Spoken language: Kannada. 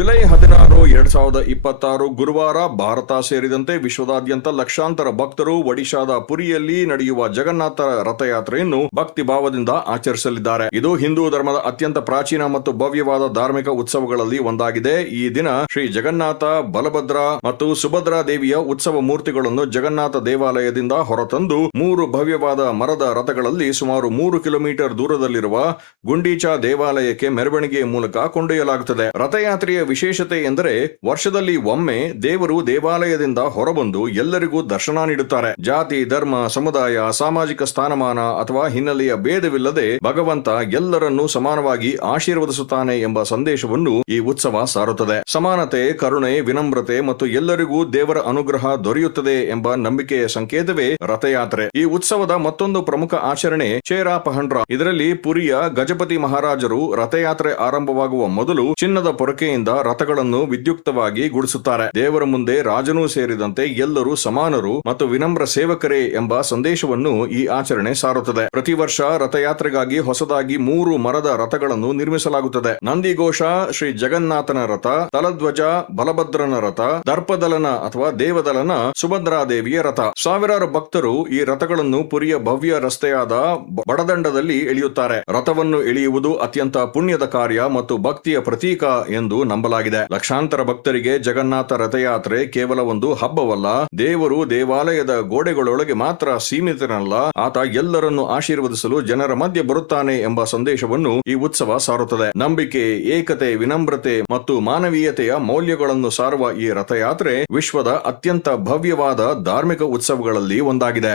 ಜುಲೈ 16, 2026 ಗುರುವಾರ ಭಾರತ ಸೇರಿದಂತೆ ವಿಶ್ವದಾದ್ಯಂತ ಲಕ್ಷಾಂತರ ಭಕ್ತರು ಒಡಿಶಾದ ಪುರಿಯಲ್ಲಿ ನಡೆಯುವ ಜಗನ್ನಾಥ ರಥಯಾತ್ರೆಯನ್ನು ಭಕ್ತಿ ಭಾವದಿಂದ ಆಚರಿಸಲಿದ್ದಾರೆ. ಇದು ಹಿಂದೂ ಧರ್ಮದ ಅತ್ಯಂತ ಪ್ರಾಚೀನ ಮತ್ತು ಭವ್ಯವಾದ ಧಾರ್ಮಿಕ ಉತ್ಸವಗಳಲ್ಲಿ ಒಂದಾಗಿದೆ. ಈ ದಿನ ಶ್ರೀ ಜಗನ್ನಾಥ, ಬಲಭದ್ರ ಮತ್ತು ಸುಭದ್ರಾ ದೇವಿಯ ಉತ್ಸವ ಮೂರ್ತಿಗಳನ್ನು ಜಗನ್ನಾಥ ದೇವಾಲಯದಿಂದ ಹೊರತಂದು 3 ಭವ್ಯವಾದ ಮರದ ರಥಗಳಲ್ಲಿ ಸುಮಾರು 3 ಕಿಲೋಮೀಟರ್ ದೂರದಲ್ಲಿರುವ ಗುಂಡೀಚಾ ದೇವಾಲಯಕ್ಕೆ ಮೆರವಣಿಗೆಯ ಮೂಲಕ ಕೊಂಡೊಯ್ಯಲಾಗುತ್ತದೆ. ರಥಯಾತ್ರೆಯ ವಿಶೇಷತೆ ಎಂದರೆ ವರ್ಷದಲ್ಲಿ ಒಮ್ಮೆ ದೇವರು ದೇವಾಲಯದಿಂದ ಹೊರಬಂದು ಎಲ್ಲರಿಗೂ ದರ್ಶನ ನೀಡುತ್ತಾರೆ. ಜಾತಿ, ಧರ್ಮ, ಸಮುದಾಯ, ಸಾಮಾಜಿಕ ಸ್ಥಾನಮಾನ ಅಥವಾ ಹಿನ್ನೆಲೆಯ ಭೇದವಿಲ್ಲದೆ ಭಗವಂತ ಎಲ್ಲರನ್ನೂ ಸಮಾನವಾಗಿ ಆಶೀರ್ವದಿಸುತ್ತಾನೆ ಎಂಬ ಸಂದೇಶವನ್ನು ಈ ಉತ್ಸವ ಸಾರುತ್ತದೆ. ಸಮಾನತೆ, ಕರುಣೆ, ವಿನಮ್ರತೆ ಮತ್ತು ಎಲ್ಲರಿಗೂ ದೇವರ ಅನುಗ್ರಹ ದೊರೆಯುತ್ತದೆ ಎಂಬ ನಂಬಿಕೆಯ ಸಂಕೇತವೇ ರಥಯಾತ್ರೆ. ಈ ಉತ್ಸವದ ಮತ್ತೊಂದು ಪ್ರಮುಖ ಆಚರಣೆ ಚೇರಾ ಪಹಂಡ್ರಾ. ಇದರಲ್ಲಿ ಪುರಿಯ ಗಜಪತಿ ಮಹಾರಾಜರು ರಥಯಾತ್ರೆ ಆರಂಭವಾಗುವ ಮೊದಲು ಚಿನ್ನದ ಪೊರಕೆಯಿಂದ ರಥಗಳನ್ನು ವಿದ್ಯುಕ್ತವಾಗಿ ಗುಡಿಸುತ್ತಾರೆ. ದೇವರ ಮುಂದೆ ರಾಜನೂ ಸೇರಿದಂತೆ ಎಲ್ಲರೂ ಸಮಾನರು ಮತ್ತು ವಿನಮ್ರ ಸೇವಕರೇ ಎಂಬ ಸಂದೇಶವನ್ನು ಈ ಆಚರಣೆ ಸಾರುತ್ತದೆ. ಪ್ರತಿ ವರ್ಷ ರಥಯಾತ್ರೆಗಾಗಿ ಹೊಸದಾಗಿ 3 ಮರದ ರಥಗಳನ್ನು ನಿರ್ಮಿಸಲಾಗುತ್ತದೆ. ನಂದಿಘೋಷ, ಶ್ರೀ ಜಗನ್ನಾಥನ ರಥ, ತಲಧ್ವಜ ಬಲಭದ್ರನ ರಥ, ದರ್ಪದಲನ ಅಥವಾ ದೇವದಲನ ಸುಭದ್ರಾ ದೇವಿಯ ರಥ. ಸಾವಿರಾರು ಭಕ್ತರು ಈ ರಥಗಳನ್ನು ಪುರಿಯ ಭವ್ಯ ರಸ್ತೆಯಾದ ಬಡದಂಡದಲ್ಲಿ ಎಳೆಯುತ್ತಾರೆ. ರಥವನ್ನು ಎಳೆಯುವುದು ಅತ್ಯಂತ ಪುಣ್ಯದ ಕಾರ್ಯ ಮತ್ತು ಭಕ್ತಿಯ ಪ್ರತೀಕ ಎಂದು ನಂಬಲಾಗಿದೆ. ಲಕ್ಷಾಂತರ ಭಕ್ತರಿಗೆ ಜಗನ್ನಾಥ ರಥಯಾತ್ರೆ ಕೇವಲ ಒಂದು ಹಬ್ಬವಲ್ಲ, ದೇವರು ದೇವಾಲಯದ ಗೋಡೆಗಳೊಳಗೆ ಮಾತ್ರ ಸೀಮಿತನಲ್ಲ, ಆತ ಎಲ್ಲರನ್ನು ಆಶೀರ್ವದಿಸಲು ಜನರ ಮಧ್ಯೆ ಬರುತ್ತಾನೆ ಎಂಬ ಸಂದೇಶವನ್ನು ಈ ಉತ್ಸವ ಸಾರುತ್ತದೆ. ನಂಬಿಕೆ, ಏಕತೆ, ವಿನಮ್ರತೆ ಮತ್ತು ಮಾನವೀಯತೆಯ ಮೌಲ್ಯಗಳನ್ನು ಸಾರುವ ಈ ರಥಯಾತ್ರೆ ವಿಶ್ವದ ಅತ್ಯಂತ ಭವ್ಯವಾದ ಧಾರ್ಮಿಕ ಉತ್ಸವಗಳಲ್ಲಿ ಒಂದಾಗಿದೆ.